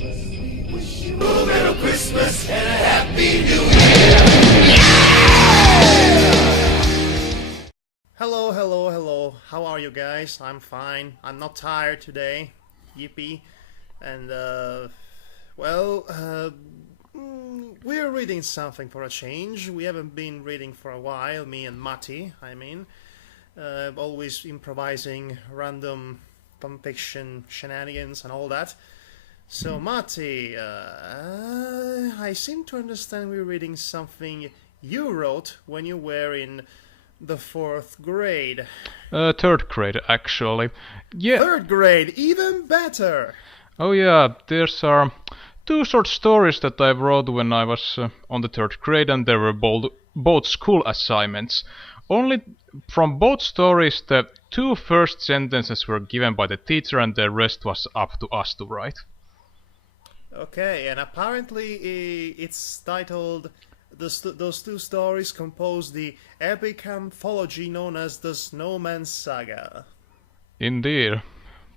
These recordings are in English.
Wish you a Merry Christmas and a Happy New Year. Hello, hello, hello. How are you guys? I'm fine. I'm not tired today. Yippee. And, we're reading something for a change. We haven't been reading for a while, me and Matti, I mean. Always improvising random fanfiction shenanigans and all that. So, Matti, I seem to understand we're reading something you wrote when you were in the 4th grade. Third grade, actually. Yeah. 3rd grade, even better! Oh yeah, there's two short stories that I wrote when I was on the 3rd grade, and they were both school assignments. Only from both stories, the 2 first sentences were given by the teacher, and the rest was up to us to write. Okay, and apparently it's titled... those 2 stories compose the epic anthology known as the Snowmen Saga. Indeed.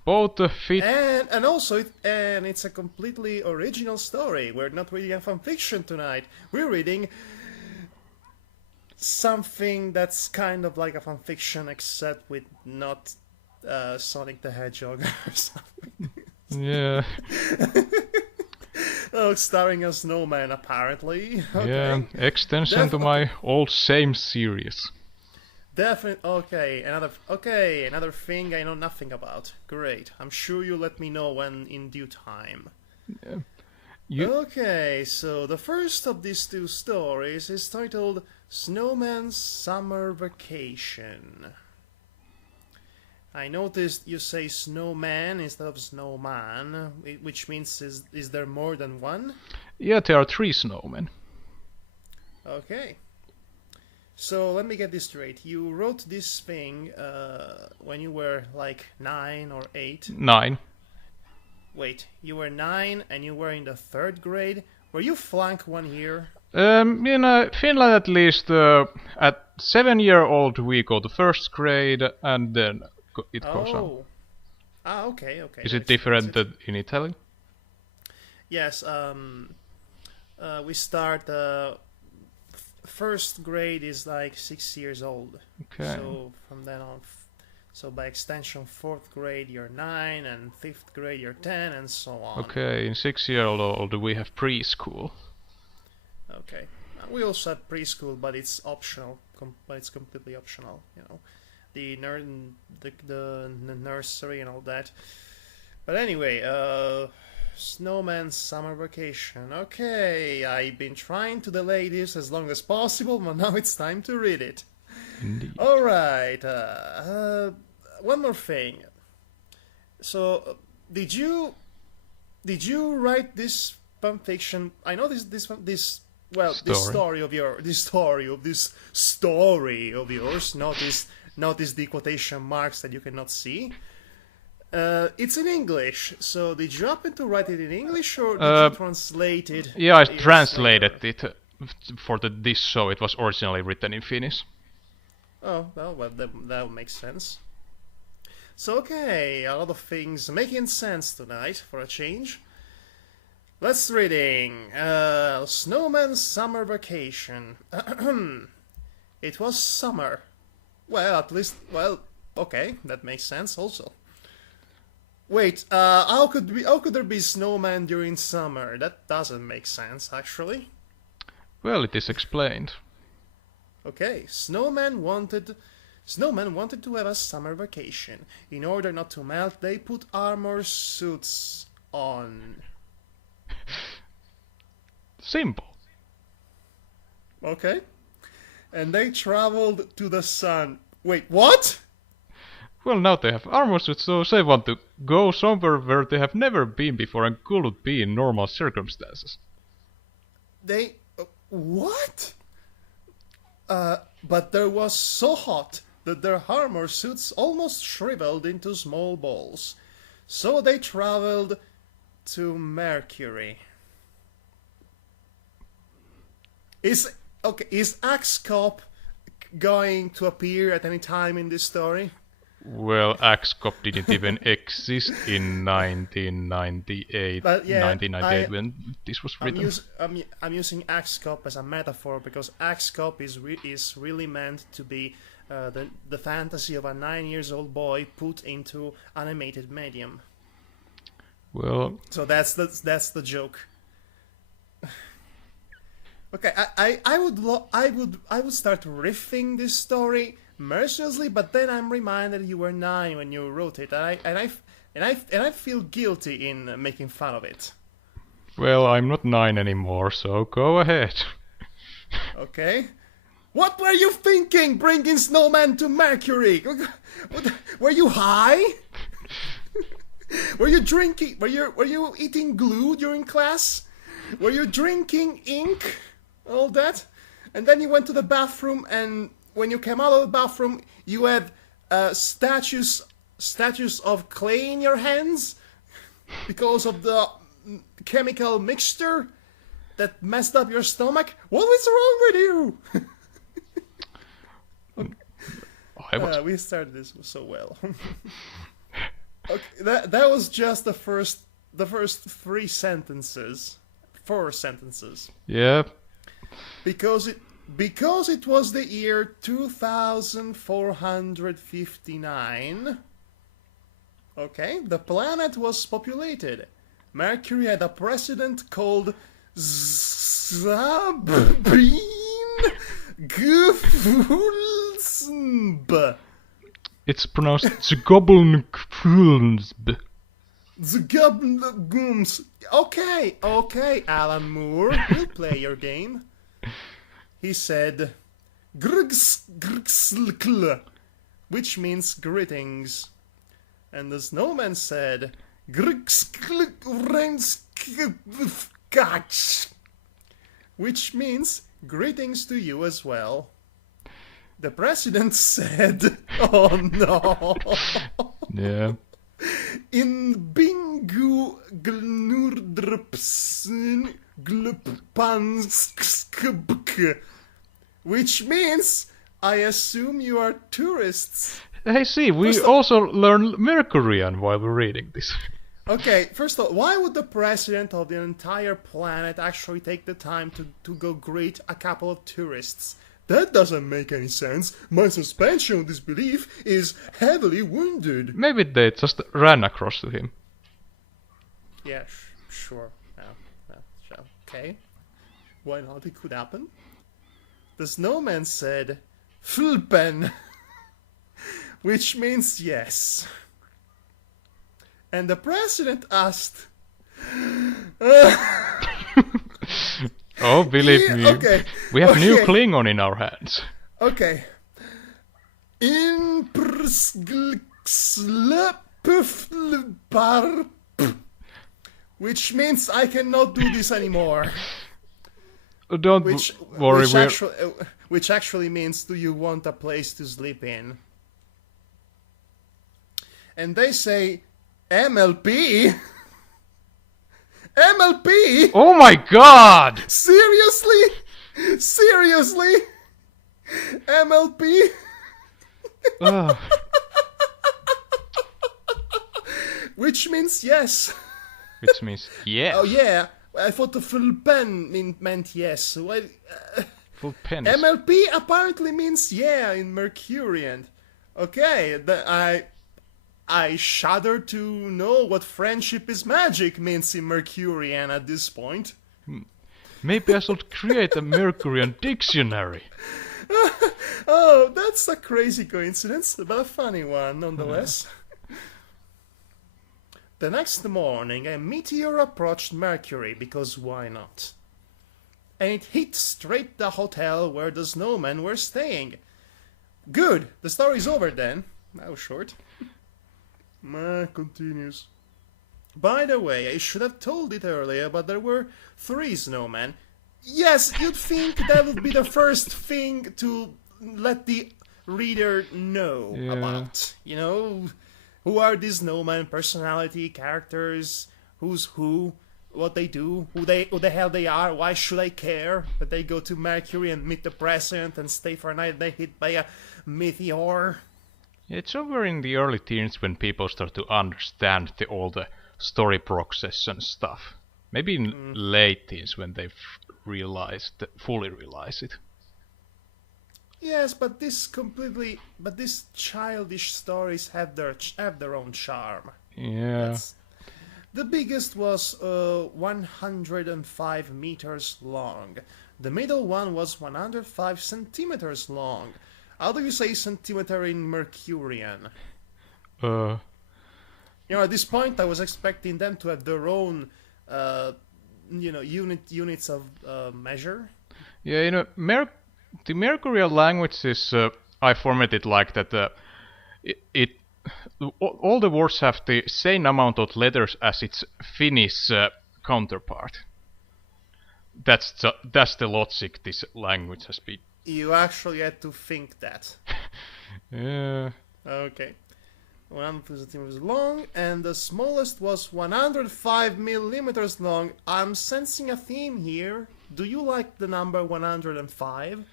Both fit... And also, it's a completely original story. We're not reading a fanfiction tonight. We're reading something that's kind of like a fanfiction, except with not Sonic the Hedgehog or something. Yeah. Oh, starring a snowman, apparently. Okay. Yeah, extension to my old same series. Okay, another thing I know nothing about. Great. I'm sure you'll let me know when in due time. Yeah. Okay, so the first of these 2 stories is titled Snowmen Summer Vacation. I noticed you say snowman instead of snowman, which means is there more than one? Yeah, there are 3 snowmen. Okay. So let me get this straight. You wrote this thing when you were like 9 or 8? 9. Wait, you were 9 and you were in the 3rd grade? Were you flunk one year? In Finland at least, at 7-year-old we go to 1st grade, and then it goes on. Ah, okay. Is it different in Italy? Yes, we start... 1st grade is like 6 years old. Okay. So from then on, so by extension, 4th grade you're 9, and 5th grade you're 10, and so on. Okay, in 6-year-old we have preschool. Okay, we also have preschool, but it's optional. But it's completely optional. You know, the nursery and all that. But anyway, Snowman Summer Vacation. Okay, I've been trying to delay this as long as possible, but now it's time to read it. Indeed. Alright, one more thing. So, did you write this fanfiction? I know this story of yours. Notice the quotation marks that you cannot see. It's in English, so did you happen to write it in English, or did you translate it? Yeah, I translated it for this show. It was originally written in Finnish. Oh, well, that makes sense. So, okay, a lot of things making sense tonight, for a change. Let's reading. Snowman Summer Vacation. It was summer. Well, at least, okay, that makes sense also. Wait, how could there be snowman during summer? That doesn't make sense, actually. Well, it is explained. Okay, snowmen wanted to have a summer vacation. In order not to melt, they put armor suits on. Simple. Okay. And they traveled to the sun. Wait, what? Well, now they have armor suits, so they want to go somewhere where they have never been before and couldn't be in normal circumstances. They... what? But there was so hot that their armor suits almost shriveled into small balls. So they traveled to Mercury. Is Axe Cop going to appear at any time in this story? Well, X-Cop didn't even exist in 1998, But yeah, 1998 when this was written. I'm using X-Cop as a metaphor because X-Cop is really meant to be the fantasy of a 9 years old boy put into animated medium. Well, So that's the joke. Okay, I would start riffing this story mercilessly, but then I'm reminded you were 9 when you wrote it, and I feel guilty in making fun of it. well, I'm not 9 anymore, so go ahead. Okay. What were you thinking, bringing Snowman to Mercury? Were you high? Were you drinking? Were you eating glue during class? Were you drinking ink? All that? And then you went to the bathroom, and when you came out of the bathroom, you had statues of clay in your hands because of the chemical mixture that messed up your stomach. What was wrong with you? We started this so well. Okay, that was just the first 4 sentences. Yeah. Because it was the year 2459. Okay, the planet was populated. Mercury had a president called Sabine Gfulsb. It's pronounced Zgobelnkfulsb. Zgobelgums. Okay, Alan Moore, we'll play your game. He said, Grgslkl, which means greetings. And the snowman said, Grgslkrenskvkach, which means greetings to you as well. The president said, oh no. Yeah. In Bingu Gnurdrpsn Glpanskbk, which means, I assume you are tourists. Hey, see, we also learn Mercurian while we're reading this. Okay, first of all, why would the president of the entire planet actually take the time to go greet a couple of tourists? That doesn't make any sense. My suspension of disbelief is heavily wounded. Maybe they just ran across to him. Yeah, sure. Okay. Why not? It could happen. The snowman said, Flpen, which means yes. And the president asked, Oh, believe me. Okay. We have new Klingon in our hands. Okay. In which means I cannot do this anymore. Don't worry, which actually means, do you want a place to sleep in? And they say, MLP? MLP? Oh my god! Seriously? MLP? Which means yes. Which means yeah. Oh yeah, I thought the full pen meant yes. Full pen. MLP apparently means yeah in Mercurian. Okay, I shudder to know what friendship is magic means in Mercurian at this point. Maybe I should create a Mercurian dictionary. Oh, that's a crazy coincidence, but a funny one nonetheless. The next morning, a meteor approached Mercury, because why not? And it hit straight the hotel where the snowmen were staying. Good, the story's over then. That was short. Continues. By the way, I should have told it earlier, but there were 3 snowmen. Yes, you'd think that would be the first thing to let the reader know about. You know, who are these snowmen, personality, characters, who's who, what they do, who the hell they are, why should I care that they go to Mercury and meet the president and stay for a night and they hit by a meteor? It's over in the early teens when people start to understand all the story process and stuff. Maybe in late teens when they fully realize it. Yes, but these childish stories have their own charm. Yeah. The biggest was 105 meters long. The middle one was 105 centimeters long. How do you say centimeter in Mercurian? At this point, I was expecting them to have their own, units of measure. Yeah, the Mercurial language is I formatted like that. All the words have the same amount of letters as its Finnish counterpart. That's the logic this language has been. You actually had to think that. Yeah. Okay. 100 centimeters long, and the smallest was 105 millimeters long. I'm sensing a theme here. Do you like the number 105?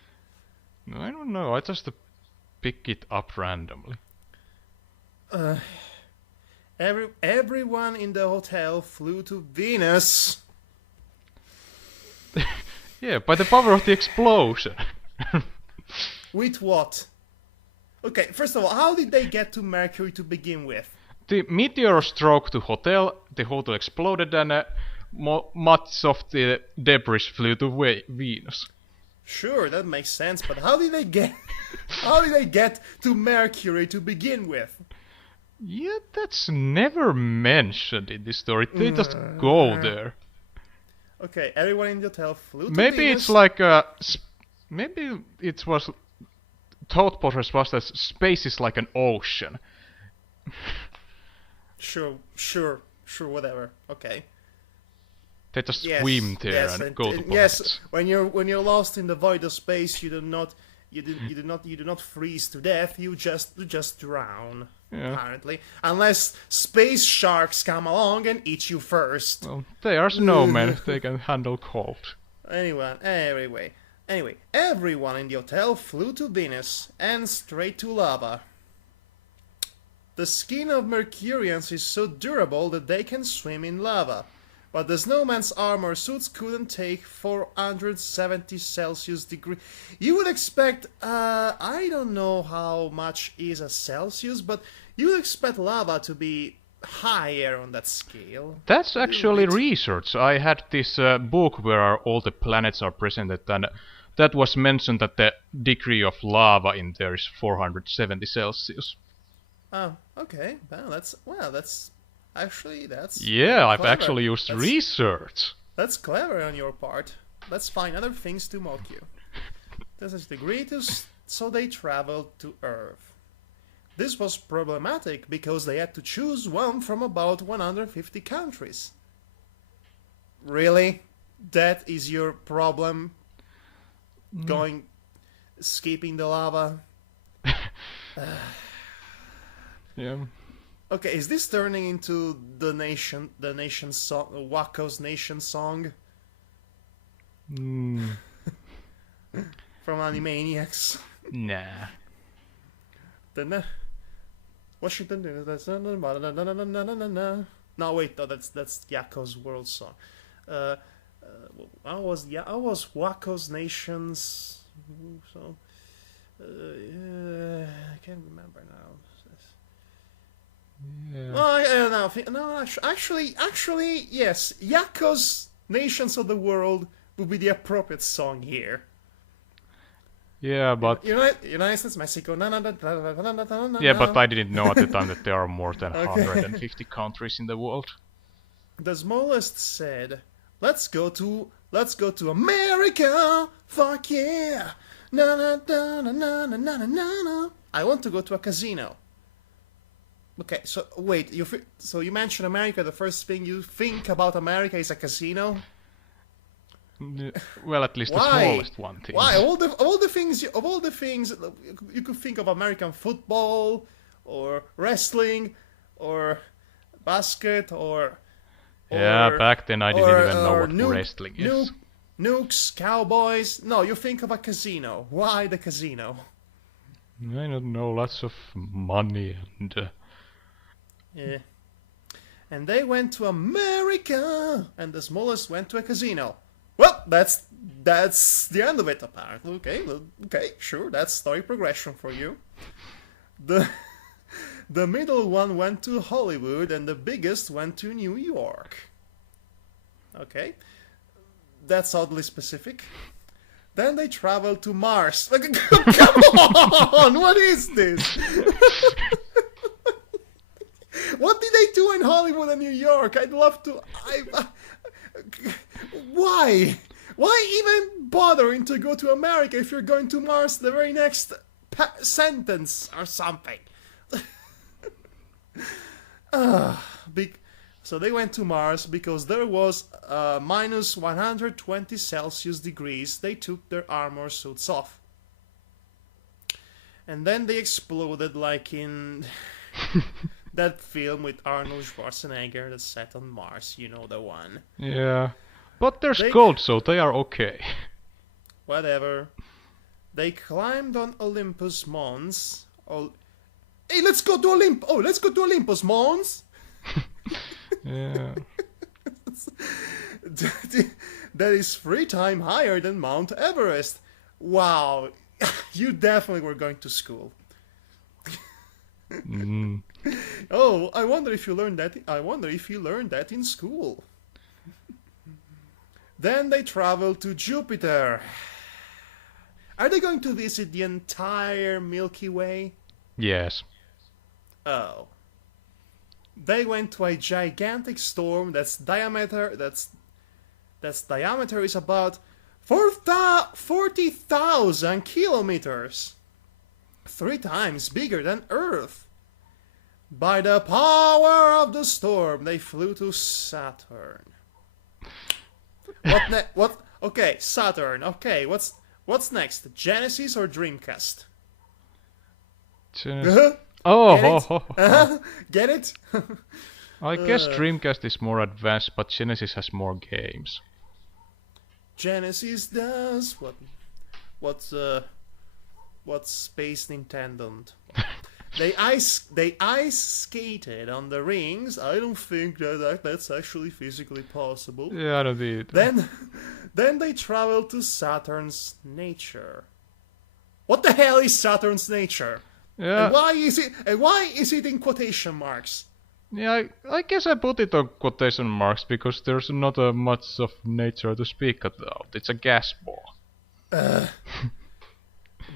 No, I don't know. I just pick it up randomly. Everyone in the hotel flew to Venus. Yeah, by the power of the explosion. With what? Okay, first of all, how did they get to Mercury to begin with? The meteor struck the hotel exploded, and much of the debris flew to Venus. Sure, that makes sense, but how did they get to Mercury to begin with? Yeah, that's never mentioned in this story. They just go there. Okay, everyone in the hotel flew to Maybe Venus. it's like maybe it was thought process was that space is like an ocean. Sure, whatever. Okay. They just swim there and go to planets. Yes, when you're lost in the void of space, you do not freeze to death. You just drown. Yeah. Apparently, unless space sharks come along and eat you first. Well, they are snowmen. They can handle cold. Anyway, everyone in the hotel flew to Venus and straight to lava. The skin of Mercurians is so durable that they can swim in lava, but the snowman's armor suits couldn't take 470 Celsius degree. You would expect, I don't know how much is a Celsius, but you would expect lava to be higher on that scale. That's actually research. I had this book where all the planets are presented, and that was mentioned that the degree of lava in there is 470 Celsius. Oh, okay. That's actually Yeah, I've clever. actually used research. That's clever on your part. Let's find other things to mock you. This is the greatest, so they traveled to Earth. This was problematic because they had to choose one from about 150 countries. Really? That is your problem? Escaping the lava? Yeah. Okay, is this turning into the nation song, Waco's Nation song? From Animaniacs? Nah. Washington. No, wait, no, that's Yakko's world song. I was Waco's Nation's song. I can't remember now. Yeah. No, actually, yes. Yakko's Nations of the World would be the appropriate song here. Yeah, but United States, Mexico, yeah, but I didn't know at the time that there are more than 150 countries in the world. The smallest said, "Let's go to America, fuck yeah, na na na na na na na na na. I want to go to a casino." Okay, so wait, so you mentioned America. The first thing you think about America is a casino. Well, at least the smallest one thing. Why? All the things you could think of: American football, or wrestling, or basket, or yeah, back then I didn't even know what wrestling is. Nukes, cowboys. No, you think of a casino. Why the casino? I don't know, lots of money and... Yeah. And they went to America, and the smallest went to a casino. Well, that's the end of it, apparently. Okay, sure, that's story progression for you. The middle one went to Hollywood, and the biggest went to New York. Okay, that's oddly specific. Then they traveled to Mars. Come on, what is this? What did they do in Hollywood and New York? I'd love to. Why? Why even bothering to go to America if you're going to Mars the very next sentence or something? So they went to Mars because there was minus 120 Celsius degrees. They took their armor suits off. And then they exploded like in that film with Arnold Schwarzenegger that's set on Mars. You know the one. Yeah. But there's gold, so they are okay. Whatever. They climbed on Olympus Mons. Hey, let's go to let's go to Olympus Mons. Yeah. That is 3 times higher than Mount Everest. Wow. You definitely were going to school. Oh, I wonder if you learned that in school. Then they traveled to Jupiter. Are they going to visit the entire Milky Way? Yes. Oh. They went to a gigantic storm that's diameter is about 40,000 kilometers. 3 times bigger than Earth. By the power of the storm, they flew to Saturn. Okay, Saturn. Okay, what's next? Genesis or Dreamcast? Genesis. Get it? I guess Dreamcast is more advanced, but Genesis has more games. Genesis does what's Space Nintendo. They ice skated on the rings. I don't think that's actually physically possible. Yeah, I don't either. Then they traveled to Saturn's nature. What the hell is Saturn's nature? Yeah. And why is it in quotation marks? Yeah, I guess I put it on quotation marks because there's not much of nature to speak about. It's a gas ball.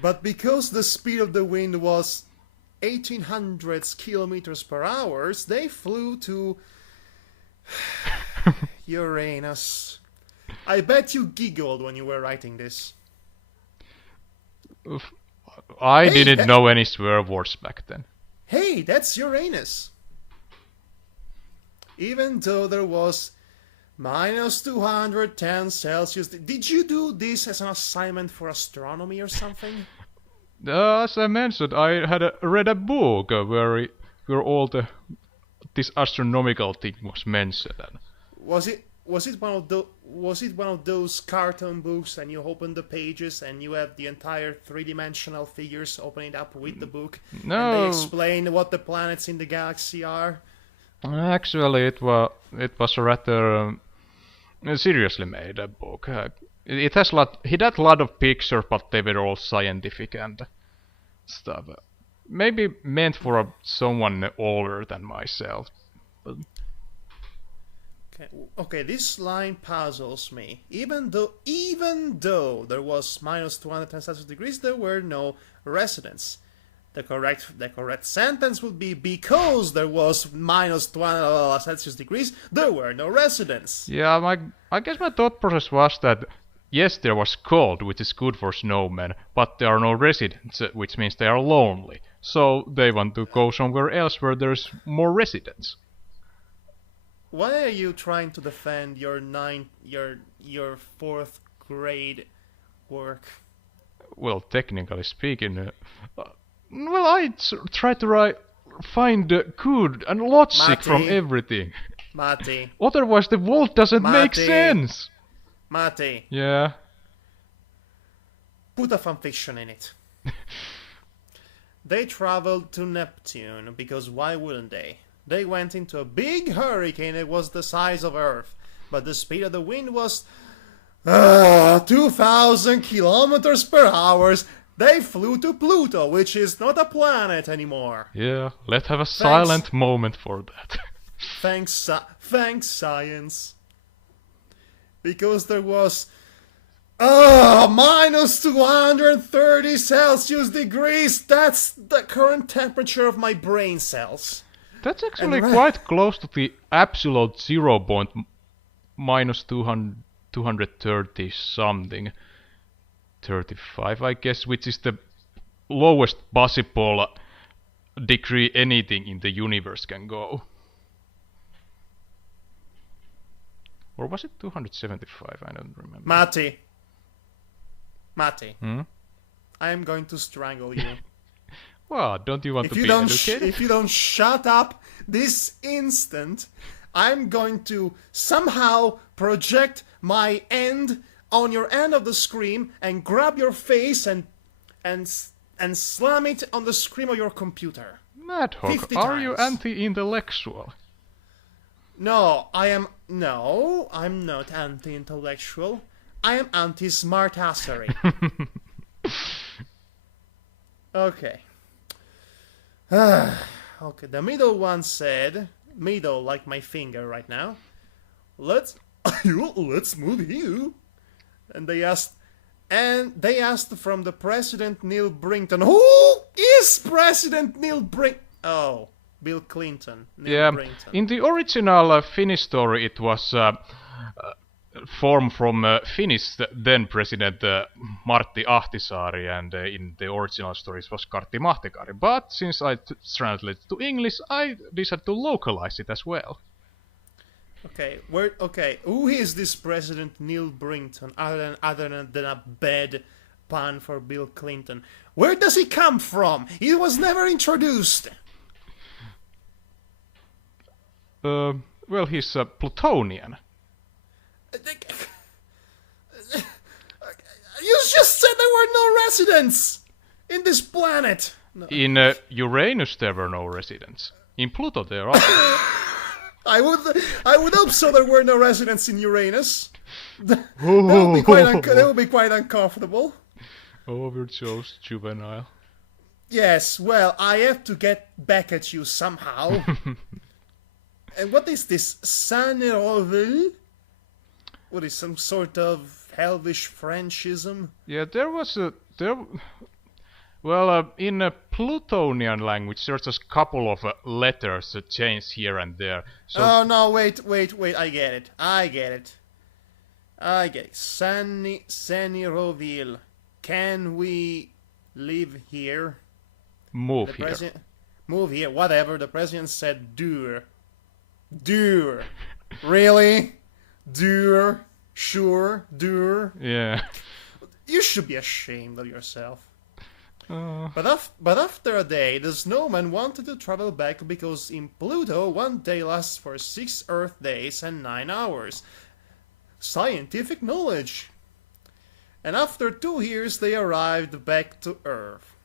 But because the speed of the wind was 1800 kilometers per hour, they flew to Uranus. I bet you giggled when you were writing this. I didn't know any swear words back then. Hey, that's Uranus. Even though there was minus 210 Celsius. Did you do this as an assignment for astronomy or something? As I mentioned, I had read a book where all this astronomical thing was mentioned. Was it one of those cartoon books, and you open the pages and you have the entire 3-dimensional figures opening up with the book? No. And they explain what the planets in the galaxy are? Actually, it was a rather seriously made book. It had a lot of pictures, but they were all scientific and stuff. Maybe meant for someone older than myself. But... Okay, this line puzzles me. Even though there was minus 210 Celsius degrees, there were no residents. The correct sentence would be because there was minus 200 Celsius degrees, there were no residents. Yeah, I guess my thought process was that yes, there was cold, which is good for snowmen, but there are no residents, which means they are lonely. So they want to go somewhere else where there's more residents. Why are you trying to defend your 4th grade work? Well, technically speaking, I try to find good and logic from everything. Matti. Otherwise, the world doesn't make sense. Matti. Yeah. Put a fanfiction in it. they traveled to Neptune, because why wouldn't they? They went into a big hurricane. It was the size of Earth, but the speed of the wind was 2,000 kilometers per hour. They flew to Pluto, which is not a planet anymore. Yeah, let's have a silent moment for that. Thanks, science. Because there was minus 230 Celsius degrees. That's the current temperature of my brain cells. That's actually quite close to the absolute 0 point minus 230 something. 35, I guess, which is the lowest possible degree anything in the universe can go. Or was it 275? I don't remember. Matti. Hmm? I am going to strangle you. Well, don't you want If to you be don't educated? if you don't shut up this instant, I'm going to somehow project my end on your end of the screen and grab your face and slam it on the screen of your computer. Madhog, 50 are you times. anti-intellectual? No, I'm not anti-intellectual. I am anti-smartassery. Okay. Okay, the middle one said, middle like my finger right now. Let's move you. And they asked from the President Neil Brinton. Who is President Neil Brinton? Oh, Bill Clinton. Neil Brinton. In the original Finnish story, it was formed from Finnish then President Martti Ahtisaari, and in the original story it was Kartti Mahtikaari. But since I translated to English, I decided to localize it as well. Okay, who is this President Neil Brinton other than a bad pun for Bill Clinton? Where does he come from? He was never introduced. Well, he's Plutonian. You just said there were no residents in this planet. No. In Uranus there were no residents. In Pluto there are. I would hope so. There were no residents in Uranus. That would be quite uncomfortable. Oh, we're so juvenile. Yes, well, I have to get back at you somehow. And what is this Sanerove? What is some sort of Helvish Frenchism? Yeah, there was well, in a Plutonian language, there's just a couple of letters changed here and there. So Oh no! Wait! I get it. Saniroville. Can we live here? move The here. president move here. Whatever. The president said, "Dur." Really? Dur? Sure? Dur? Yeah. You should be ashamed of yourself. Uh, But after a day, the snowman wanted to travel back because in Pluto, one day lasts for 6 Earth days and 9 hours. Scientific knowledge. And after 2 years, they arrived back to Earth.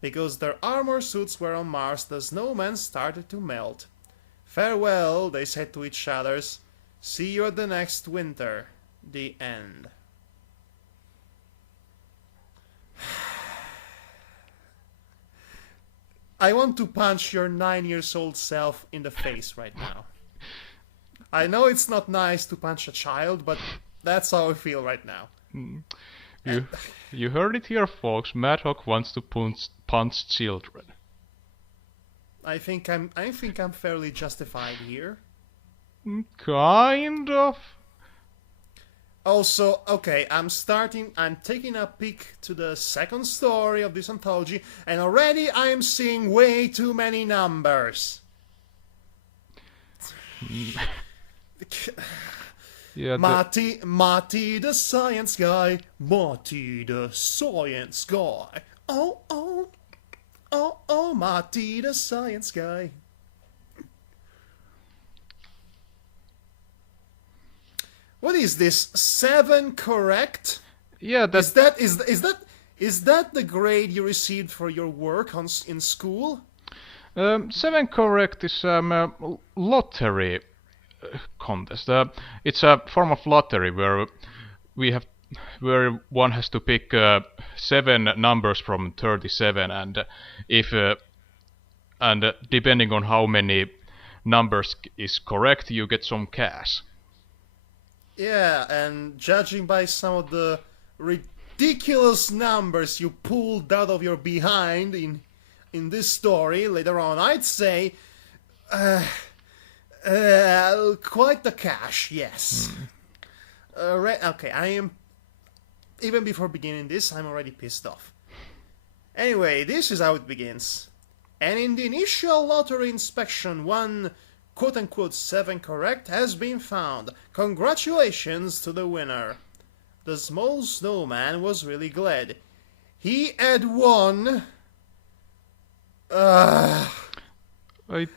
Because their armor suits were on Mars, the snowmen started to melt. Farewell, they said to each other. See you at the next winter. The end. I want to punch your 9-year-old self in the face right now. I know it's not nice to punch a child, but that's how I feel right now. you heard it here, folks. Madhog wants to punch children. I think I'm fairly justified here. Kind of. Also, okay, I'm taking a peek to the second story of this anthology, and already I am seeing way too many numbers. Yeah. Matti the science guy. Matti the science guy. Oh, Matti the science guy. What is this? 7 correct? Yeah, Is Is that the grade you received for your work in school? 7 correct is a lottery contest. It's a form of lottery where one has to pick 7 numbers from 37, and if depending on how many numbers is correct, you get some cash. Yeah, and judging by some of the ridiculous numbers you pulled out of your behind in this story later on, I'd say quite the cash, yes. Okay, I am... Even before beginning this, I'm already pissed off. Anyway, this is how it begins. And in the initial lottery inspection, one quote-unquote 7 correct has been found. Congratulations to the winner. The small snowman was really glad. He had won... I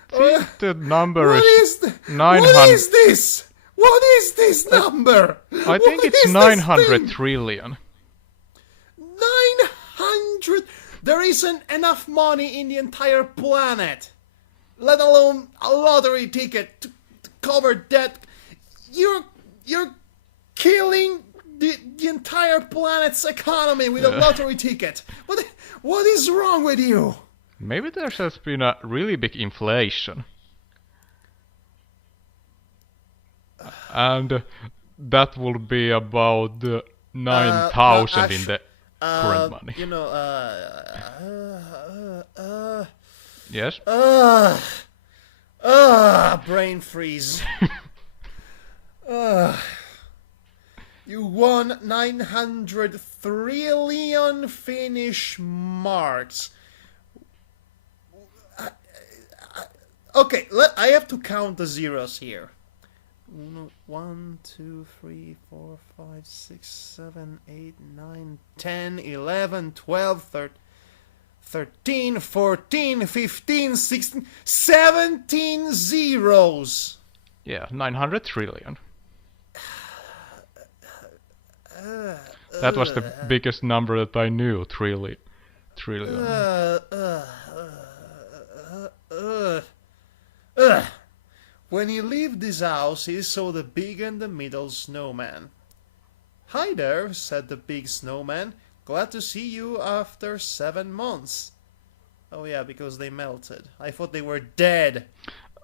think the number is 900. What is this? What is this number? I think it's 900 trillion. 900? There isn't enough money in the entire planet, let alone a lottery ticket to cover that. You're killing the entire planet's economy with a lottery ticket. What is wrong with you? Maybe there has been a really big inflation. And that would be about 9,000 in the current money. You know, Yes? brain freeze. You won 900 trillion Finnish marks. Okay, I have to count the zeros here. 1, 2, 3, 4, 5, 6, 7, 8, 9, 10, 11, 12, 13, 14, 15, 16, 17 zeros. Yeah, 900 trillion. That was the biggest number that I knew, trillion. When he left this house, he saw the big and the middle snowman. Hi there, said the big snowman. Glad to see you after 7 months. Oh yeah, because they melted. I thought they were dead.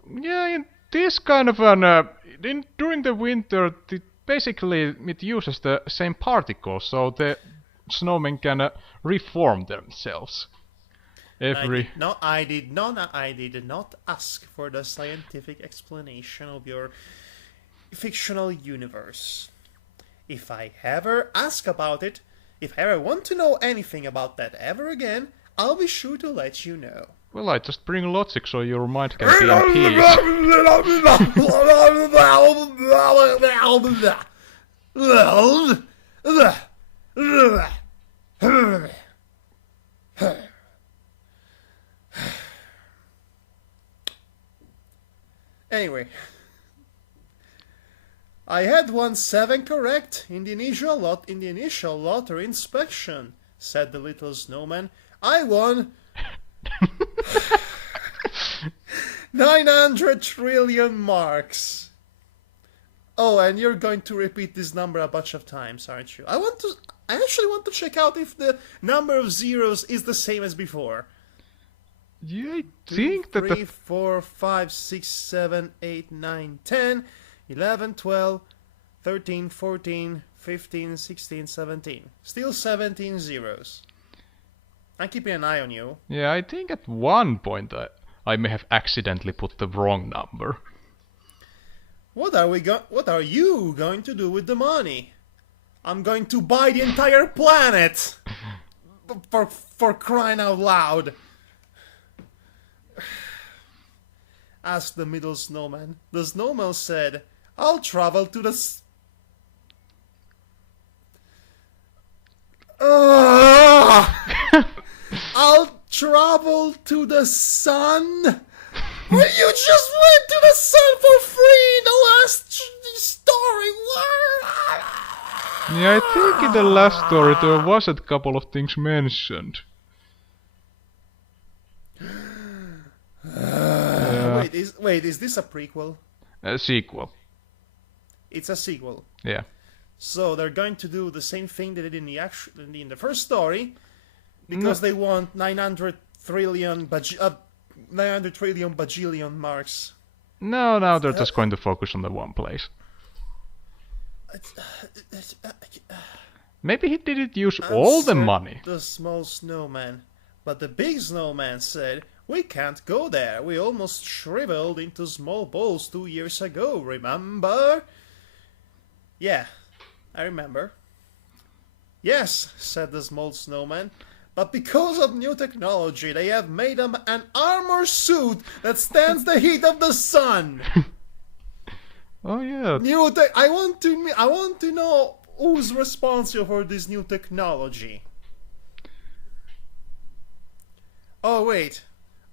Yeah, in this kind of during the winter, basically it uses the same particles, so the snowmen can reform themselves. I did not ask for the scientific explanation of your fictional universe. If I ever ask about it, if I ever want to know anything about that ever again, I'll be sure to let you know. Well, I just bring logic so your mind can be in peace. Anyway, I had won 7 correct in the initial lottery inspection, said the little snowman. I won 900 trillion marks. Oh, and you're going to repeat this number a bunch of times, aren't you? I actually want to check out if the number of zeros is the same as before. Yeah, I think 2, 3, 4, 5, 6, 7, 8, 9, 10, 11, 12, 13, 14, 15, 16, 17. Still 17 zeros. I'm keeping an eye on you. Yeah, I think at one point I may have accidentally put the wrong number. What are you going to do with the money? I'm going to buy the entire planet. For crying out loud. Asked the middle snowman. The snowman said, I'll travel to the... I'll travel to the sun? Well, you just went to the sun for free in the last story. Yeah, I think in the last story there was a couple of things mentioned. Wait, is this a prequel? A sequel. It's a sequel. Yeah. So they're going to do the same thing they did in the first story, because they want 900 trillion bajillion marks. No, now they're just going to focus on the one place. Maybe he didn't use all the money. The small snowman, but the big snowman said, "We can't go there. We almost shriveled into small balls 2 years ago. Remember?" Yeah, I remember. "Yes," said the small snowman, "but because of new technology, they have made him an armor suit that stands the heat of the sun." Oh yeah. I want to know who's responsible for this new technology. Oh wait,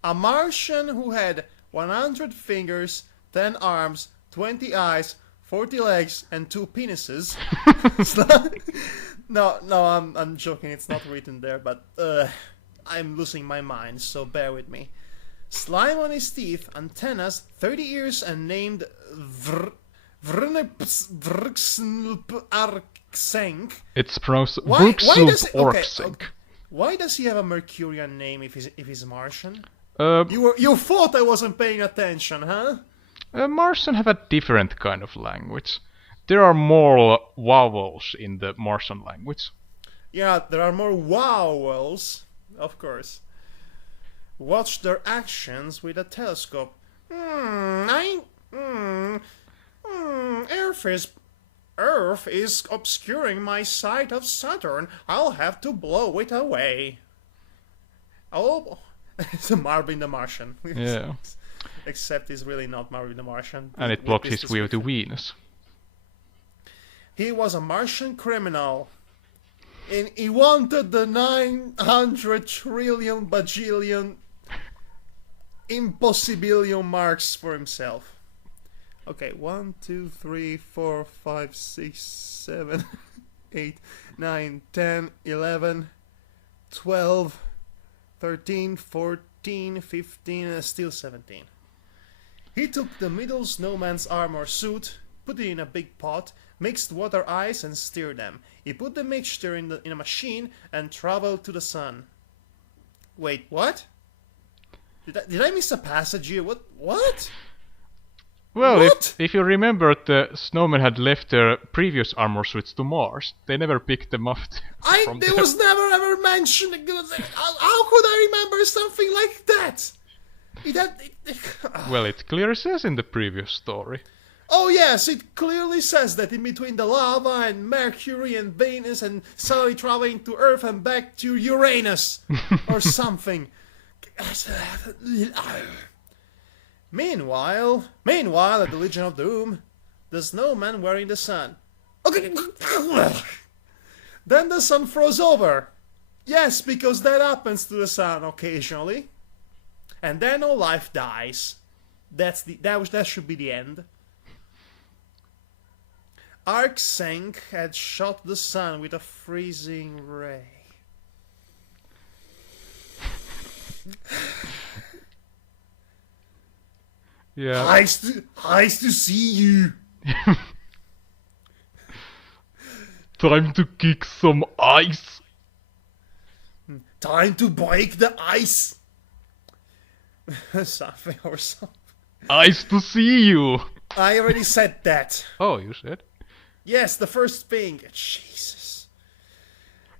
a Martian who had 100 fingers, 10 arms, 20 eyes, 40 legs, and 2 penises. No, I'm joking. It's not written there, but I'm losing my mind, so bear with me. Slime on his teeth, antennas, 30 ears, and named Vrnepsvrksnlp-Arksenk. It's pronounced Why Vrksulp-Orksenk. Why does he have a Mercurian name if he's Martian? Uh, You thought I wasn't paying attention, huh? Martian have a different kind of language. There are more vowels in the Martian language. Yeah, there are more vowels, of course. Watch their actions with a telescope. Earth is obscuring my sight of Saturn. I'll have to blow it away. Oh, it's Marvin the Martian. Yeah. Except he's really not Marvin the Martian. And it blocks his view to Venus. He was a Martian criminal. And he wanted the 900 trillion bajillion impossibillion marks for himself. Okay, 1, 2, 3, 4, 5, 6, 7, 8, 9, 10, 11, 12, 13, 14, 15, and still 17. He took the middle snowman's armor suit, put it in a big pot, mixed water, ice, and stirred them. He put the mixture in a machine and traveled to the sun. Wait, what? Did I miss a passage here? What? Well, What? if you remember, the snowmen had left their previous armor suits to Mars. They never picked them up from There there. was never ever mentioned. How could I remember something like that? Well, it clearly says in the previous story. Oh yes, it clearly says that in between the lava and Mercury and Venus and suddenly traveling to Earth and back to Uranus or something. Meanwhile, at the Legion of Doom, the snowman were in the sun. Okay. Then the sun froze over. Yes, because that happens to the sun occasionally. And then all life dies. That should be the end. Arksenk had shot the sun with a freezing ray. Yeah. Nice to see you. Time to kick some ice. Time to break the ice. Something or something. Ice to see you. I already said that. Oh, you said? Yes, the first thing. Jesus.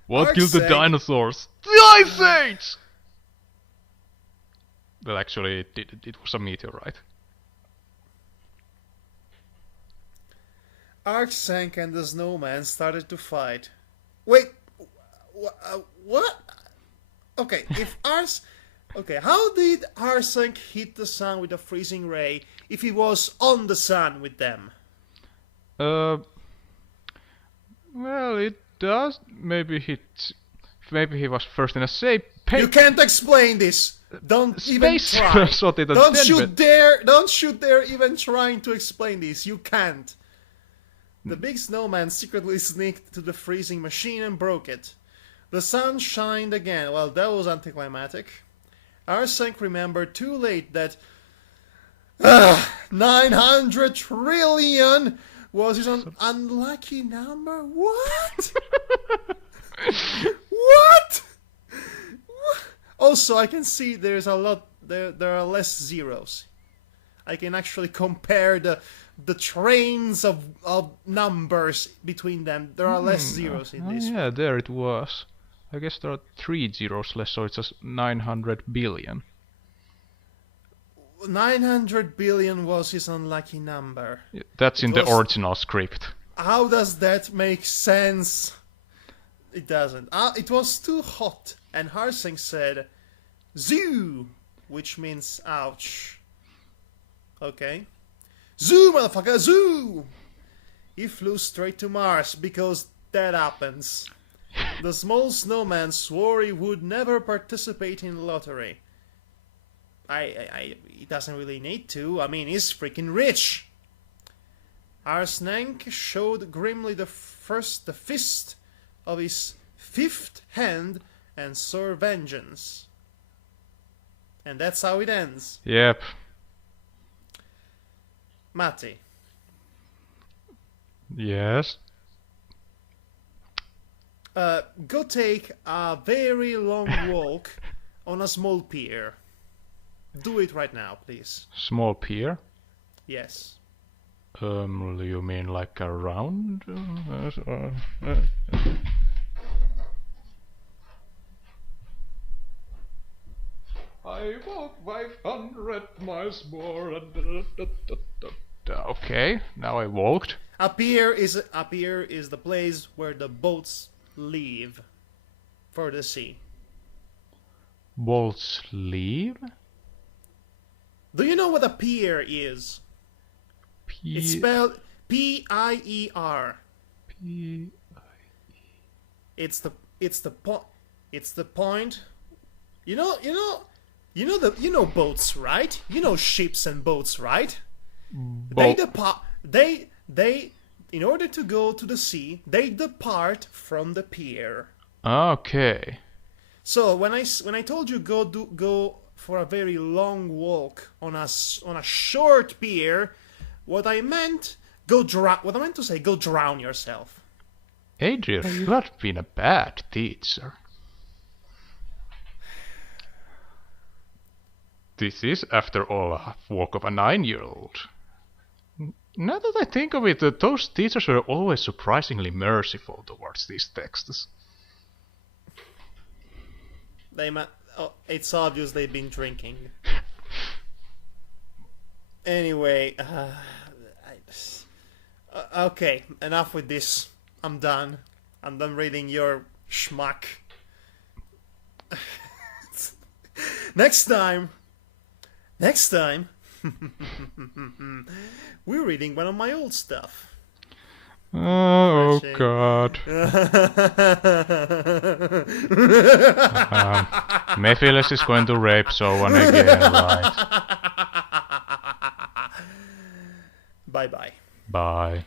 What killed the Arksenk- dinosaurs? The Ice Age! Well, actually, it was a meteorite. Arksenk and the snowman started to fight. Wait, what? Okay, how did Arksenk hit the sun with a freezing ray if he was on the sun with them? Well, it does. Maybe he was first in a safe. You can't explain this. Don't even Space try. shot it at Don't them, you but- dare! Don't you dare even trying to explain this. You can't. The big snowman secretly sneaked to the freezing machine and broke it. The sun shined again. Well, that was anticlimactic. Arsenk remembered too late that 900 trillion was his unlucky number. What? What? Also, I can see there's a lot. There are less zeros. I can actually compare the trains of numbers between them. There are less zeros in this. Yeah, there it was. I guess there are 3 zeros less, so it's just 900 billion. 900 billion was his unlucky number. Yeah, that's in the original script. How does that make sense? It doesn't. It was too hot, and Harsing said, "Zoo," which means ouch. Okay. Zoo, motherfucker, zoo! He flew straight to Mars, because that happens. The small snowman swore he would never participate in the lottery. He doesn't really need to. I mean, he's freaking rich. Arsnank showed grimly the fist of his fifth hand and swore vengeance. And that's how it ends. Yep. Matti. Yes. Go take a very long walk on a small pier. Do it right now, please. Small pier? Yes. You mean like a round? I walk 500 miles more. Okay, now I walked. A pier is the place where the boats leave for the sea. Boats leave? Do you know what a pier is? It's spelled P-I-E-R. It's the point. You know boats, right? You know ships and boats, right? They in order to go to the sea, they depart from the pier. Okay. So when I told you go for a very long walk on a short pier, what I meant to say, go drown yourself. Adrian, you have been a bad teacher. This is, after all, a walk of a 9-year-old. Now that I think of it, those teachers were always surprisingly merciful towards these texts. It's obvious they've been drinking. Anyway, okay, enough with this. I'm done. I'm done reading your schmuck. Next time, we're reading one of my old stuff. Oh God. Mephiles is going to rape someone again, right? Bye bye. Bye.